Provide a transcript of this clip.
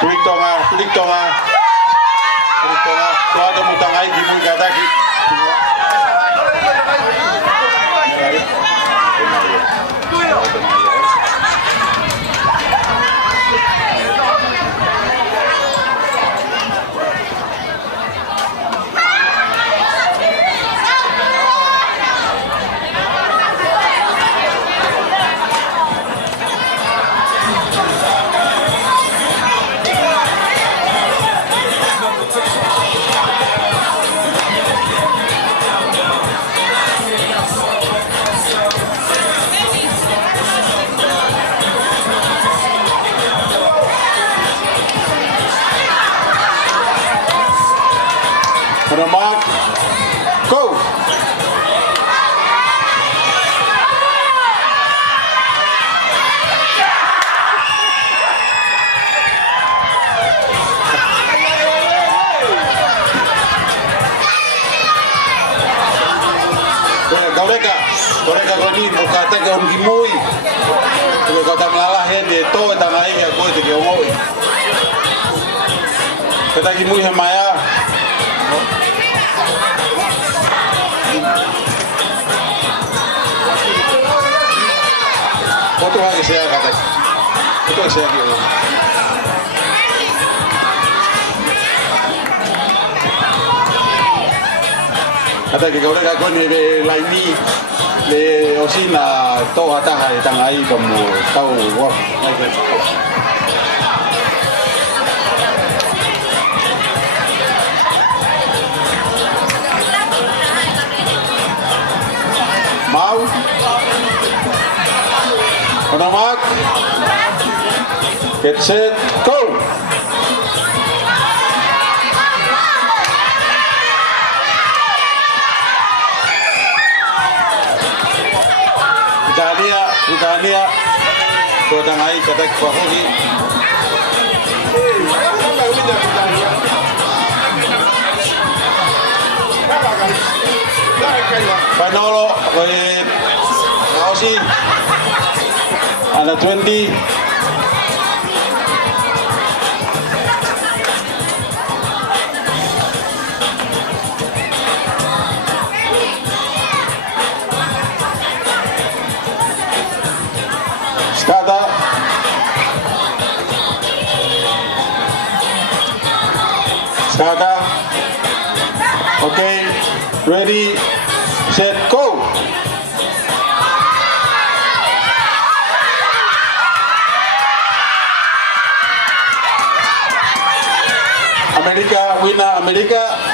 tulik tonga. Tuwa to mutangai gimui kataki. For the mark, go! Koreka koni mukata ke om gimui. Kalau kau tak melalah ya dia to tanah ini aku itu dia omoi. Kata gimui hemaya. Foto lagi saya kata. Foto saya gitu. Kata ke kau dah kau ni laini le osina to hata hai tangai kamu tahu wah. Mau? On the mark, get set, go! Britania, tuatang ai katak pahogi. Panolo, Aussie, under 20. Starter. Okay, ready, set, go. America, winner, America.